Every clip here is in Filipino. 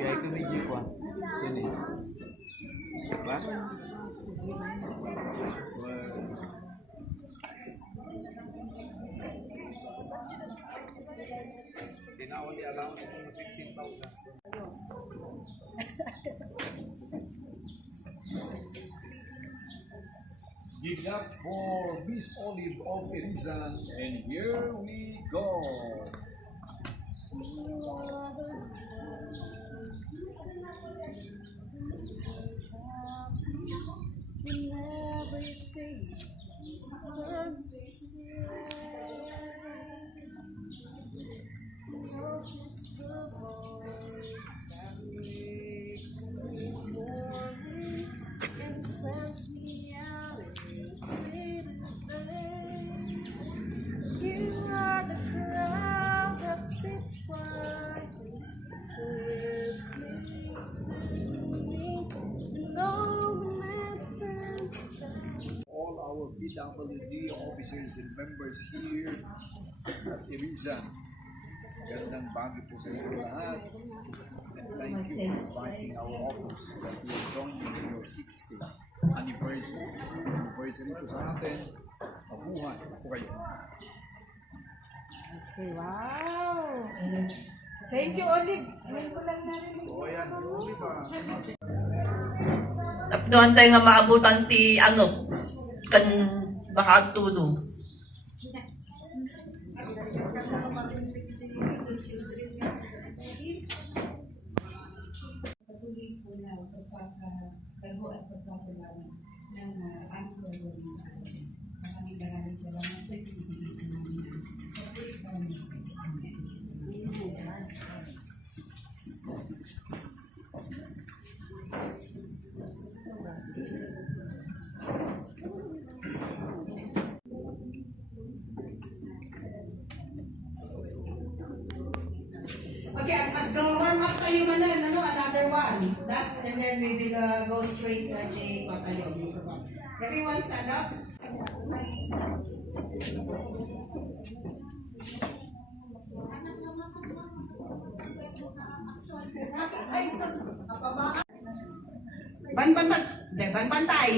Biaya ke meja kuah sini, apa? Now only allowance 15,000. Give it up for Miss Olive of Erizan, and here we go. All our PWD officers and members here at Erizan. Gandang bagay po sa inyo lahat. And thank you for inviting our office that we are joining your 60th anniversary. Anniversary po sa atin. Mabuhay po kayo. Okay, wow! Thank you, Olive. Ngayon ko lang narinig. O yan, Olive ah. Tapdoan tayo nga maabutan ti ano kan baka tulo. Patuloy po na pagpapagago at pagpapalaman ng aming gagawin sa atin. Maraming salamat sa ibibigay namin. Patuloy po namin sa amin. Okay, warm up tayo manan, another one. Last, and then we will go straight J tayo. Everyone stand up. Bantay.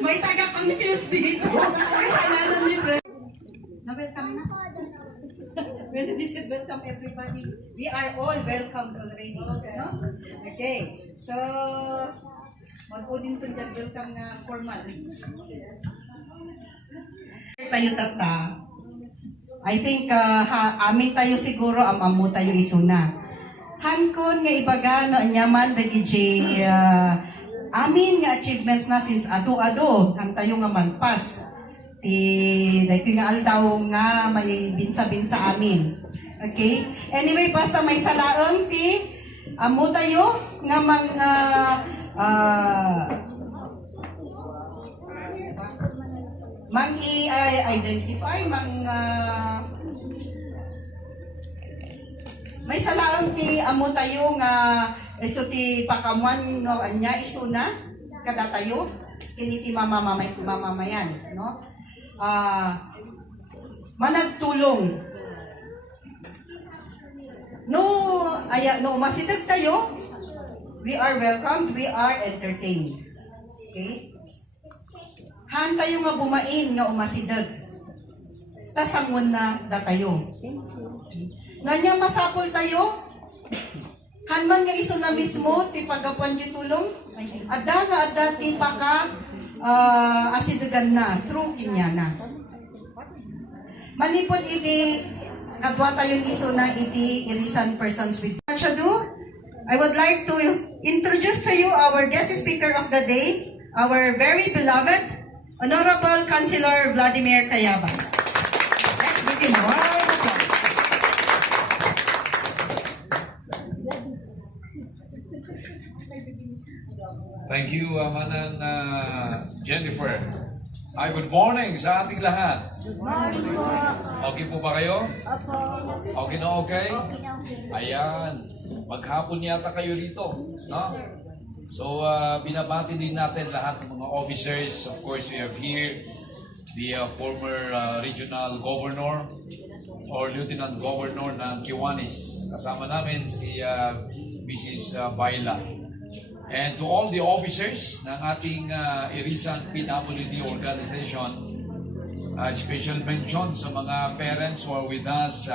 May taga-confused dito. Kasalanan ni Fred. Na-welcome na. When we said welcome everybody, we are all welcome already. No? Okay. So, mag-udin to dyan welcome na formal. Tayo tata. I think amin tayo siguro amamu tayo isuna. Hankon nga ibaga no anyaman dagi amin nga achievements na since ado-ado han tayo nga magpas. Dahito nga aldaw nga may binsa-binsa amin. Okay? Anyway, basta may salaang amo tayo nga mga mang-i-identify, may salaang amo tayo nga iso ti pakamuan nga anya isuna kada tayo kiniti mamamayan, no? Managtulong. No masidag tayo, we are welcomed, we are entertained. Okay? Han tayo nga bumain nga umasidag. Tasangon na datayo. Nganya masapol tayo, kanman nga iso na mismo, ti pagapuan di tulong, ada ti paka asidagan na, through kinyana. Manipod iti, kadwa tayo iso na iti Erizan persons with Shadu. I would like to introduce to you our guest speaker of the day, our very beloved Honorable Councilor Vladimir Cayabas. Let's begin. Thank you, Manang Jennifer. Hi, good morning sa ating lahat. Okay po ba kayo? Okay na okay? Ayan. Maghapon yata kayo dito. No? So, binabati din natin lahat ng mga officers. Of course, we have here the former regional governor or lieutenant governor ng Kiwanis. Kasama namin si Mrs. Baila. And to all the officers ng ating Irisan PWD organization, special mention sa mga parents who are with us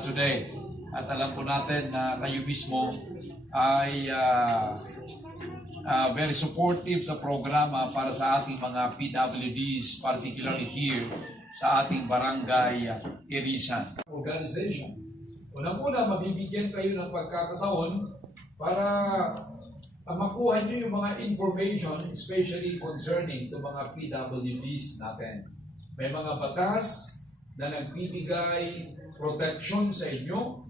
today. At alam po natin na kayo mismo ay very supportive sa programa para sa ating mga PWDs, particularly here sa ating barangay Irisan organization. Unang-una, mabibigyan kayo ng pagkakataon para makuha nyo yung mga information, especially concerning to mga PWDs natin. May mga batas na nagbibigay protection sa inyo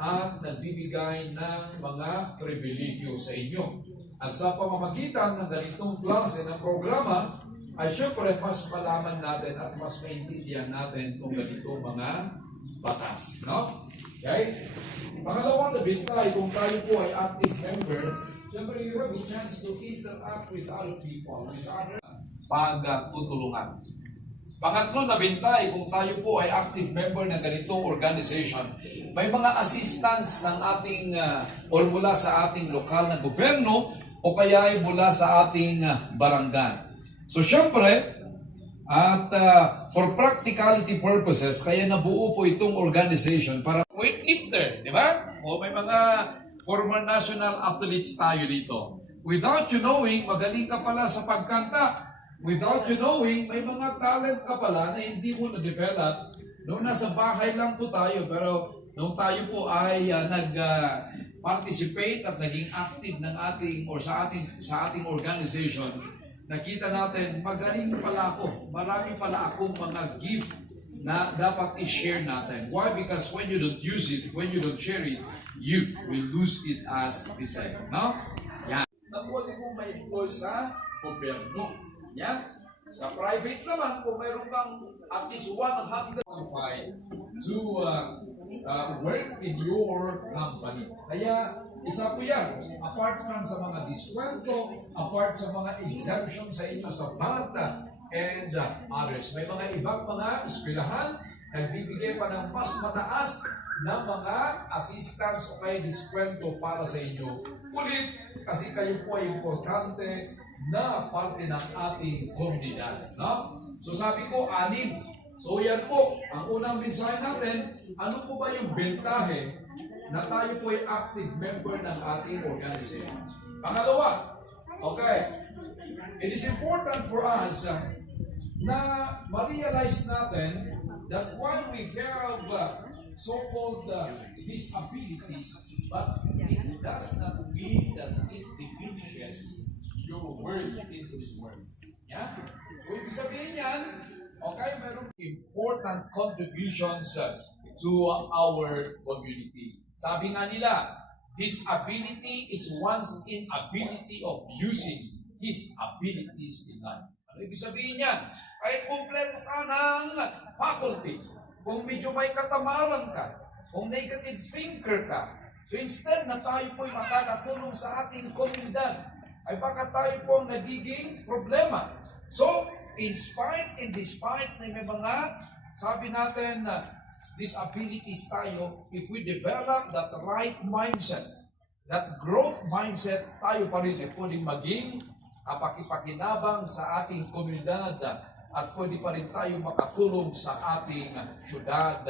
at nagbibigay ng mga pribilegyo sa inyo. At sa pamamagitan ng ganitong klase ng programa, ay syempre mas malaman natin at mas maintindihan natin itong ganitong mga batas. No? Okay? Pangalawa, nabintay kung tayo po ay active member, siyempre, you have a chance to interact with other people, with other pagtutulungan. Pangatlo, nabintay kung tayo po ay active member ng ganitong organization, may mga assistance ng ating or mula sa ating lokal na gobyerno o kaya ay mula sa ating barangay. So, syempre, at for practicality purposes, kaya nabuo po itong organization para weightlifter, di ba? O may mga former national athletes tayo dito. Without you knowing, magaling ka pala sa pagkanta. Without you knowing, may mga talent ka pala na hindi mo na-develop. Noong nasa bahay lang po tayo, pero nung tayo po ay nag-participate at naging active ng ating or sa ating organization, nakita natin, magaling pala ako. Marami pala akong mga gift na dapat i-share natin. Why? Because when you don't use it, when you don't share it, you will lose it as the same. No? Yan. Nabuti mo may employ sa gobyerno. Yan. Sa private naman, kung mayroon kang at least 100 qualified to work in your company. Kaya, isa po yan. Apart from sa mga diskwento, apart sa mga exemption sa inyo sa VAT and others. May mga ibang mga eskwelahan nagbibigay pa ng mas mataas na mga assistance o kaya diskwento para sa inyo. Ulit, kasi kayo po ay importante na parte ng ating komunidad. No? So sabi ko, 6. So yan po, ang unang mensahe natin, ano po ba yung bentahe na tayo po ay active member ng ating organization? Pangalawa, okay, it is important for us na ma-realize natin that while we have so-called disabilities, but it does not mean that it diminishes your worth into this world. Yeah? So, ibig sabihin yan, okay, mayroong important contributions to our community. Sabi nga nila, disability is one's inability of using his abilities in life. Ano ibig sabihin yan? Kahit kumpleto ka ng faculty, kung medyo may katamaran ka, kung negative thinker ka, so instead na tayo po'y makakatulong sa ating komunidad, ay baka tayo po ang nagiging problema. So, in spite and despite na may mga, sabi natin, disabilities tayo, if we develop that right mindset, that growth mindset, tayo pa rin ay pwedeng maging kapakipakinabang sa ating komunidad at pwede pa rin tayo makatulong sa ating syudad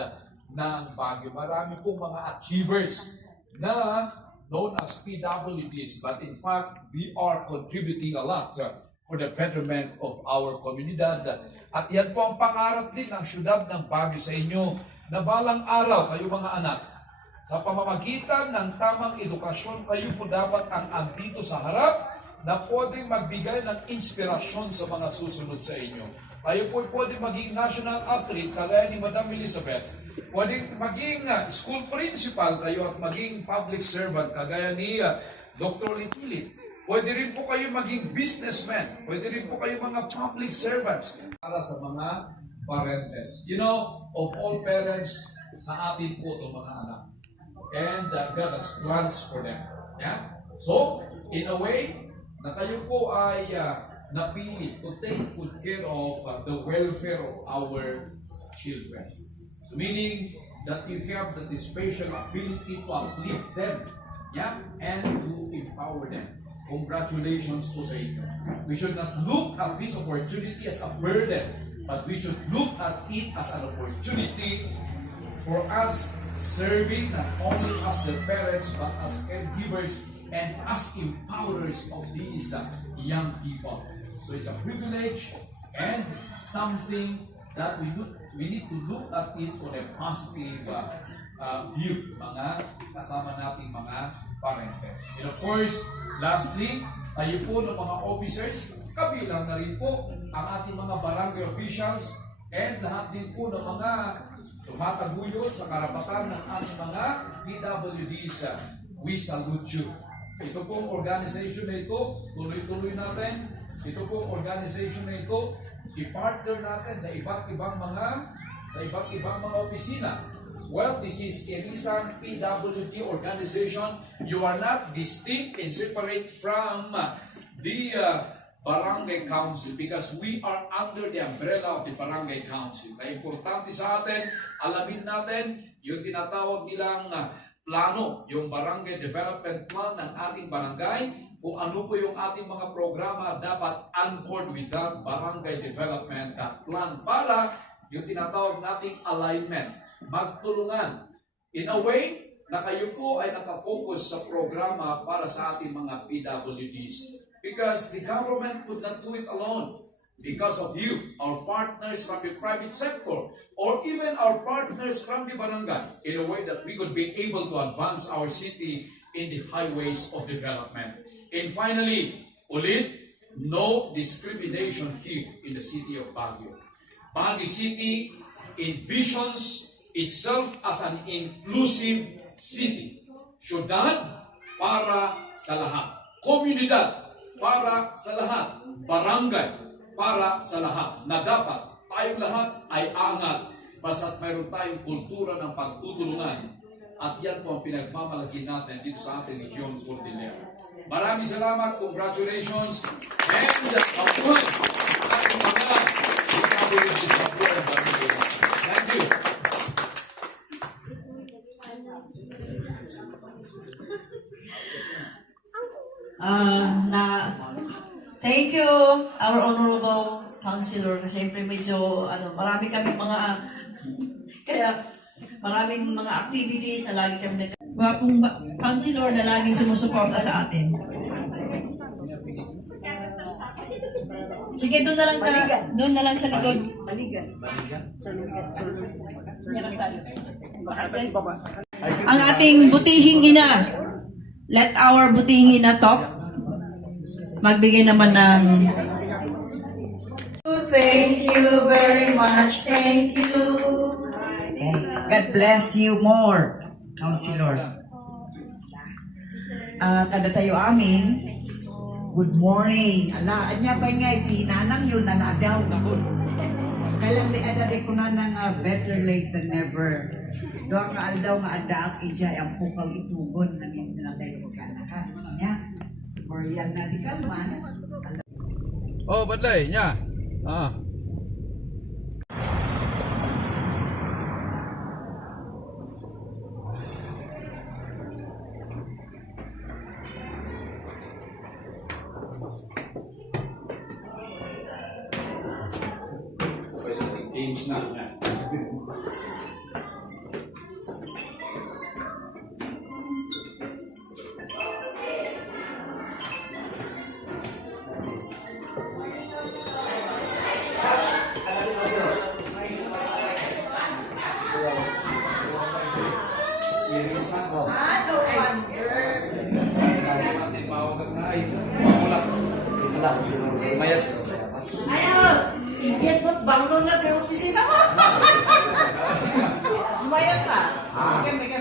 ng Baguio. Marami pong mga achievers na known as PWDs, but in fact, we are contributing a lot for the betterment of our komunidad. At yan po ang pangarap din ng syudad ng Baguio sa inyo, na balang araw kayo mga anak, sa pamamagitan ng tamang edukasyon, kayo po dapat ang andito sa harap na pwedeng magbigay ng inspirasyon sa mga susunod sa inyo. Kayo po pwedeng maging national athlete, kagaya ni Madam Elizabeth. Pwedeng maging school principal kayo at maging public servant, kagaya ni Dr. Litilit. Pwede rin po kayo maging businessman. Pwede rin po kayo mga public servants. Para sa mga parentes. You know, of all parents, sa atin po itong mga anak. And God has plans for them. Yeah? So, in a way, na kayo po ay napili to take good care of the welfare of our children. So, meaning that you have the special ability to uplift them, yeah, and to empower them. Congratulations po sa inyo. We should not look at this opportunity as a burden, but we should look at it as an opportunity for us serving not only as the parents, but as caregivers and as empowerers of these young people. So it's a privilege and something that we need to look at it on a positive view, mga kasama nating mga parentes. And of course, lastly, tayo po ng mga officers, kabilang na rin po ang ating mga barangay officials and lahat din po ng mga tumataguyod sa karapatan ng ating mga PWDs. We salute you. Ito pong organization na ito, tuloy-tuloy natin. Ito pong organization na ito, i-partner natin sa iba't ibang mga opisina. Well, this is Irisan PWD organization. You are not distinct and separate from the barangay council because we are under the umbrella of the barangay council. Kaya importante sa atin, alamin natin yung tinatawag nilang plano, yung barangay development plan ng ating barangay, kung ano po yung ating mga programa dapat anchored with that barangay development plan para yung tinatawag nating alignment, magtulungan. In a way, na kayo po ay nakafocus sa programa para sa ating mga PWDs. Because the government could not do it alone. Because of you, our partners from the private sector, or even our partners from the barangay, in a way that we could be able to advance our city in the highways of development. And finally, ulit, no discrimination here in the city of Baguio. Baguio City envisions itself as an inclusive city. Syudad para sa lahat. Komunidad para sa lahat. Barangay para sa lahat. Na dapat tayong lahat ay angat basta't mayroon tayong kultura ng pagtutulungan. At yan po ang pinagmamalaki natin dito sa ating Region Cordillera. Maraming salamat, congratulations, and mabuhay ating mga PWD sa buwan ng Pilipinas. Thank you. Thank you, our honorable councilor, kasi siyempre medyo marami kami kaya maraming mga activities na lagi kami wapong councilor na laging sumusuporta sa atin. Sige, doon na lang sa likod. Ang ating butihing ina. Let our butihing ina talk. Magbigay naman ng Thank you very much. Thank you. God bless you more, Councilor. Kada tayo amin, good morning. Ala, anya ba nga, tinanang yun na nadaw. Kailang di ada di ko na ng better late than never. Doa ka aldaw nga adaak ijay ang pukal itugon na yun na tayo magkanakan. Nya, Sumorial na di kalman. Oh, badlay nya. Ah. Games na. Mayat. Ayaw! Idiot mo, bangon na sa opisina mo! Umaya ka. Sige, sige.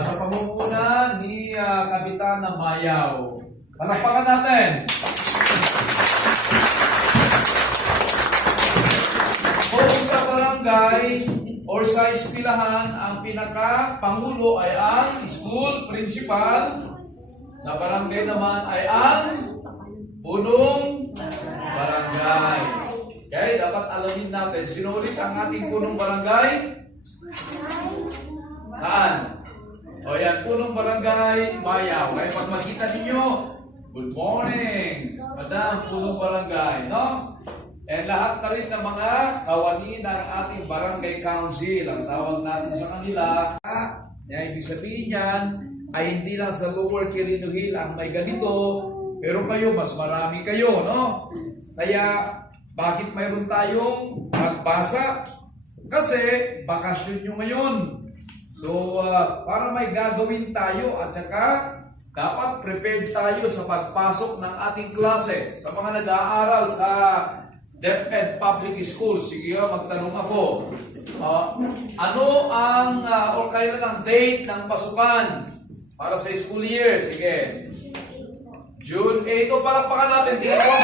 Sa pamumuno ni Kapitan Mayaw. Palakpakan natin. Kung sa barangay or sa eskwelahan, ang pinaka-pangulo ay ang school principal. Sa barangay naman ay ang punong barangay. Okay, dapat alamin natin. Sino ulit ang ating punong barangay? Saan? O yan, punong barangay, Mayaw. Kaya pag makita ninyo, good morning, Madam, punong barangay, no? And lahat na rin ng mga kawani ng ating barangay council. Ang tawag natin sa kanila, ibig sabihin yan, ay hindi lang sa Lower Quirino Hill ang may ganito, pero kayo, mas marami kayo, no? Kaya, bakit mayroon tayong magbasa? Kasi, bakasyon nyo ngayon. So, para may gagawin tayo at saka dapat prepared tayo sa pagpasok ng ating klase. Sa mga nag-aaral sa DepEd Public Schools, sige, magtanong ako. Ano ang, o kailan ang date ng pasukan para sa school year? Sige. June 8. O, palakpakan natin. Tingnan mo.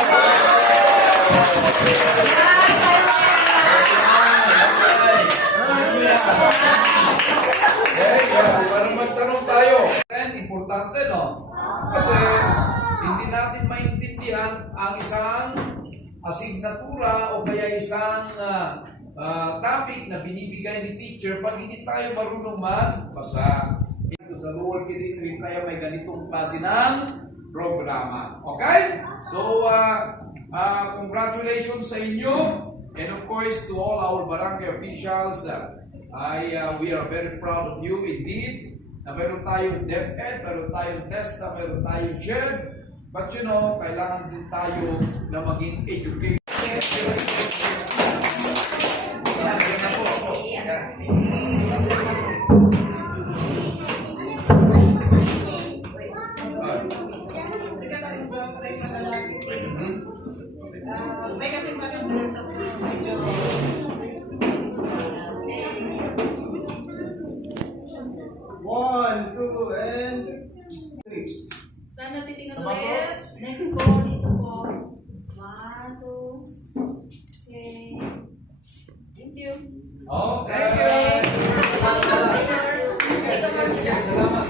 Para magtanong tayo. Importante, no? Kasi hindi natin maintindihan ang isang asignatura o kaya isang topic na binibigay ni teacher pag hindi tayo marunong magbasa. Ito sa Lower Quirino tayo may ganitong klase ng programa. Okay? So, congratulations sa inyo and of course to all our barangay officials. We are very proud of you indeed na meron tayong DepEd, meron tayong TESTA, meron tayong JED. But you know, kailangan din tayo na maging educated. One, two, and three. Sana titingnan ulit. Next po, dito po. 1, 2. Okay. Thank you. Okay. Sige. Salamat.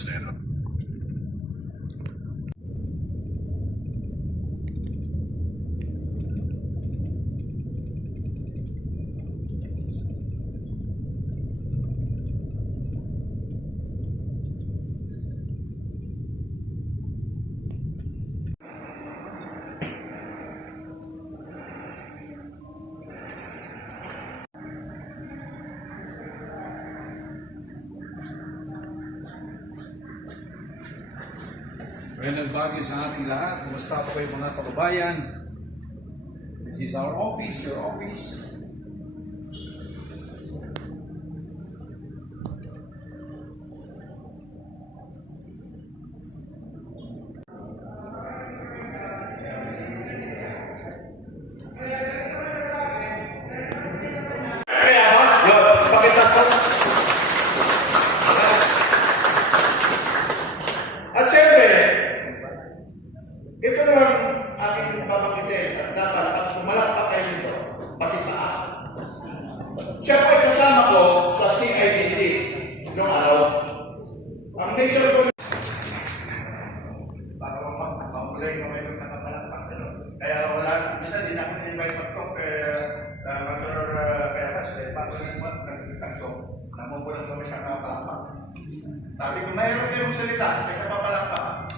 understand. Magandang bagay sa ating lahat. Kumusta po kayo mga kababayan? This is our office, your office. At siyempre, ito naman aking babanggitin at dapat pag pumalakpak kayo nito, pati taas. Siya po ay kasama ko sa CIDT noong araw. Ang major ko para mamulay mo may nakapalakpak. Kaya wala, minsan din ako in-invite mag-talk kaya kasi bago nag-talk, namupulang kami sa kapalakpak. Sabi ko, mayroon kayong salita kaysa papalakpak.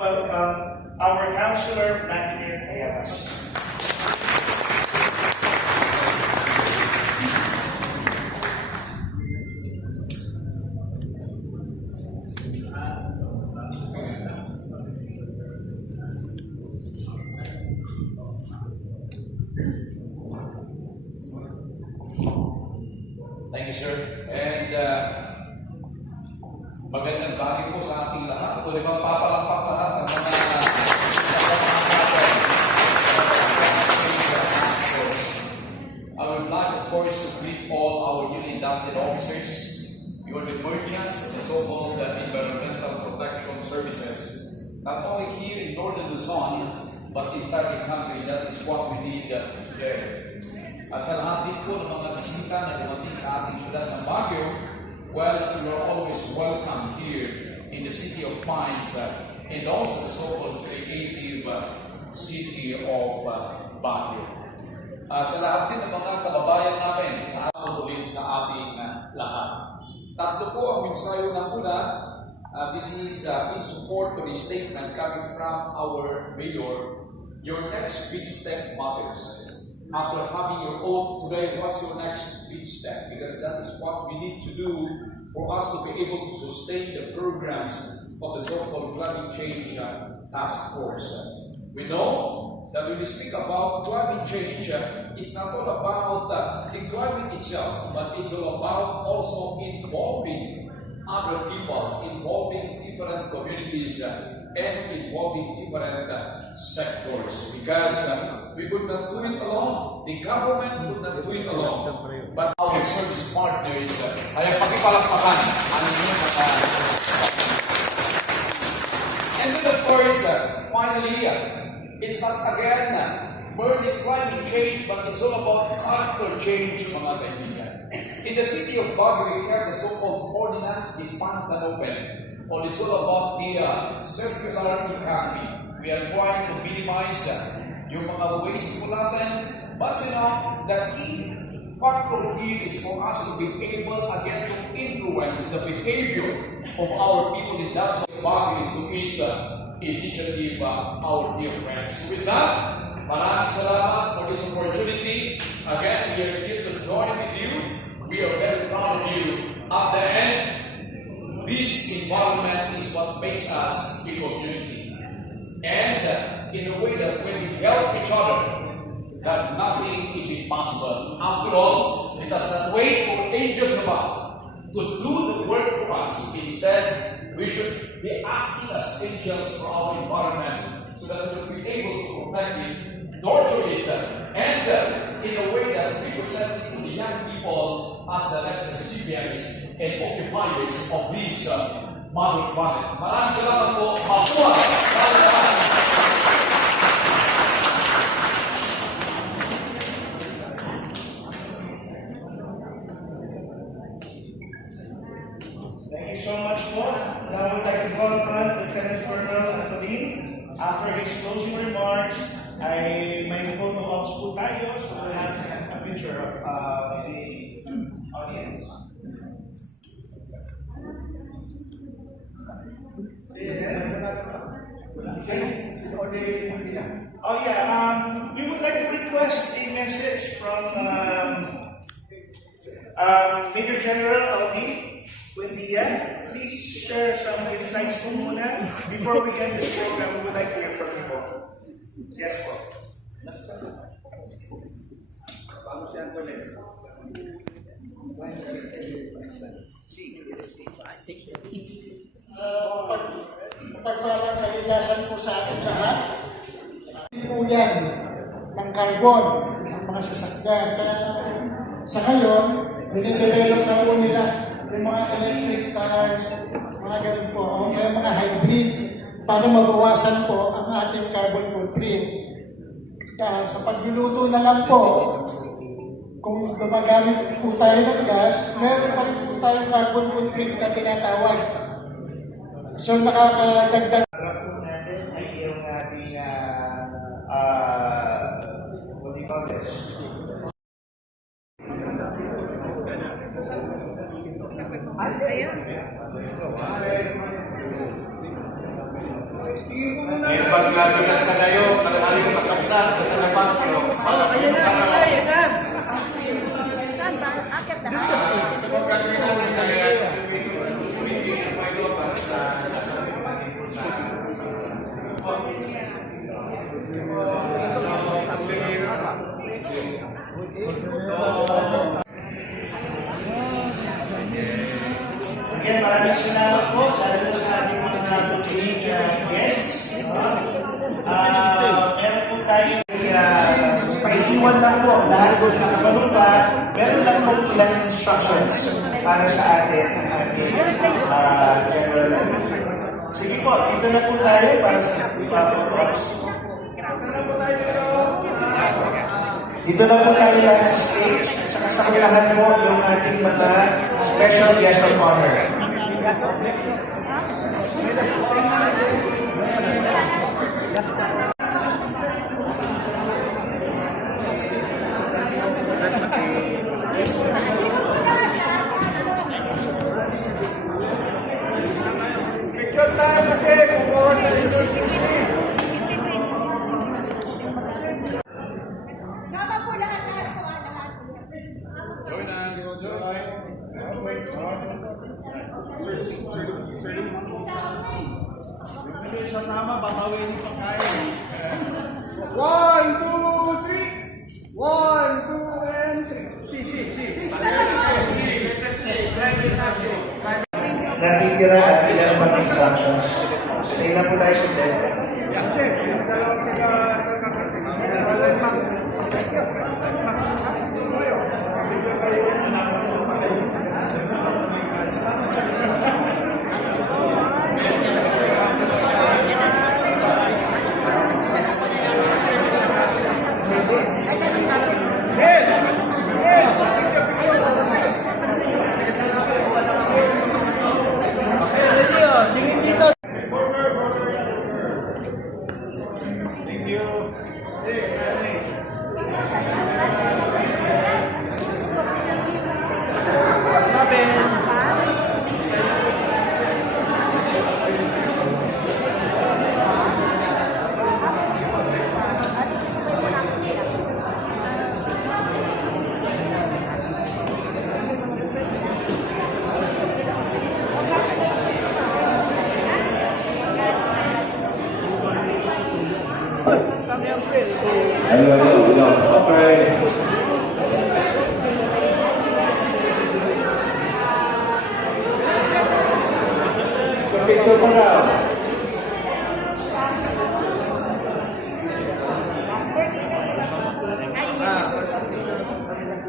Welcome our Councilor Vladimir Ayabas. Thank you, sir. And magandang bagay po sa ating lahat. Ito rin magpapalakpak lahat ng mga I would like, of course, to greet all our newly inducted officers, your merchants, and the so-called environmental protection services, not only here in Northern Luzon, but in the country. That is what we need today. Sa lahat din po ng mga bisita na dumating sa ating syudad ng Baguio, well, you are always welcome here in the City of Pines and also the so-called creative city of Baguio. Sa lahat din ng mga kababayan natin, sa ulit sa ating lahat. Tatlo po ang mensayo ng una. This is in support to the statement coming from our mayor. Your next big step matters. After having your oath today, what's your next big step? Because that is what we need to do for us to be able to sustain the programs of the so-called climate change task force. We know that when we speak about climate change, it's not all about the climate itself, but it's all about also involving other people, involving different communities, and involving different sectors. Because we could not do it alone. The government could not do it alone. But our service partners ay pakipalakpakan ang inyong And then of course, finally, it's not again burning climate change, but it's all about character change, mga kaibigan. In the city of Baguio, we have the so-called Ordinance de Pansanopen. Well, it's all about the circular economy. We are trying to minimize yung mga waste po natin. But you know, the key factor here is for us to be able again to influence the behavior of our people, and that's why Baguio to each initiative, our dear friends. With that, maraming salamat for this opportunity. Again, we are here to join with you. We are very proud of you. At the end, this environment is what makes us a community. And in a way that when we help each other, that nothing is impossible. After all, let us not wait for angels above to do the work for us. Instead, we should be acting as angels for our environment so that we'll be able to completely nurture it and in a way that we present it to the young people as the next recipients and occupiers of this mother planet. Maraming salamat po. Mabuhay! Thank you so much, Paul. Now I would like to call upon Lieutenant Colonel Antolin. After his closing remarks, may photo ops po tayo, so we'll have a picture of the audience. Oh yeah, we would like to request a message from Major General Audi Buendia. Please share some insights po muna. Before we end this program, we would like to hear from you po. Yes po. Pagpalang kaligasan po sa ating lahat. Po yan ng carbon, ng mga sasakyan. Kaya sa ngayon, dinidevelop na po nila yung mga electric cars, mga ganun po, o kaya mga hybrid, paano mabawasan po ang ating carbon footprint. Sa pagluluto na lang po, kung gumagamit po tayo ng gas, meron pa rin po tayong carbon footprint na tinatawag. So nakakadagdag po natin ay yung ating what do you call this? Eh, pag bigat ka kayo, talagang yung kakaksan, talagang yung Again, maraming salamat po sa ating mga pagpiling guests. Meron po tayo paisiwan lang po lahat po sa kapalupa. Meron lang po ilang instructions para sa atin ang ating general. Sige po, dito na po tayo para sa photographs. Dito na po tayo lahat sa stage at saka sa kailangan mo yung ating mga special guest of honor. Picture tayo kasi kung bawat sa Join us. Join. Hindi sasama, babawin yung pagkain. 1, 2, 3. 1, 2, and 3. natitira at ilang mga instructions. Stay na po tayo sa dead.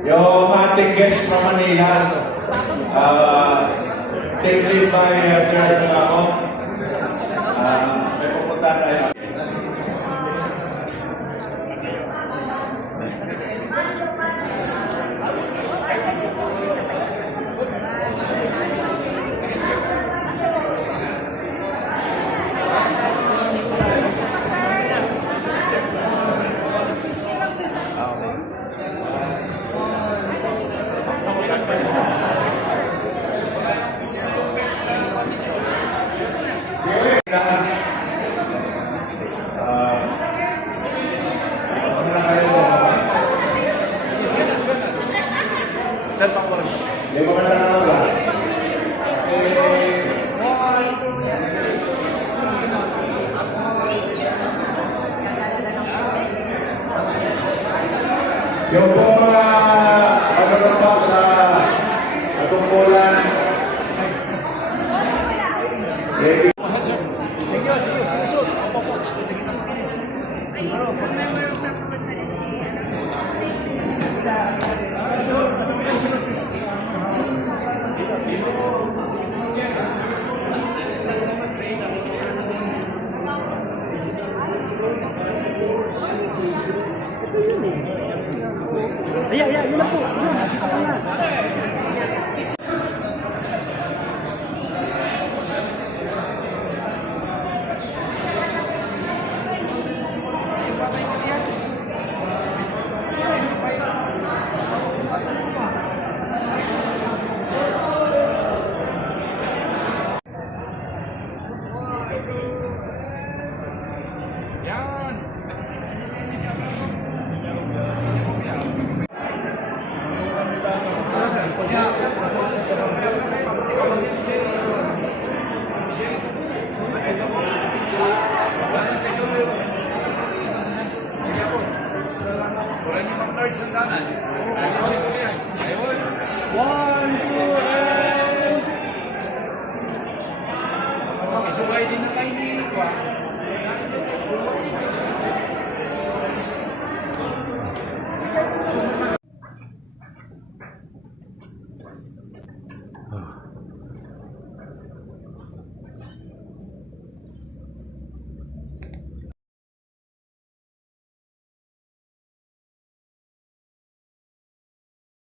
Yung ating guest from Manila, take lead by Gerard ako. May pupunta tayo. May mga nangangamba. Yung po mga pagkakataon sa katungkulan. Sandanan. Nasa sino yan? Ayun. 1, 2, and... Isubay din na tayo ni Juan.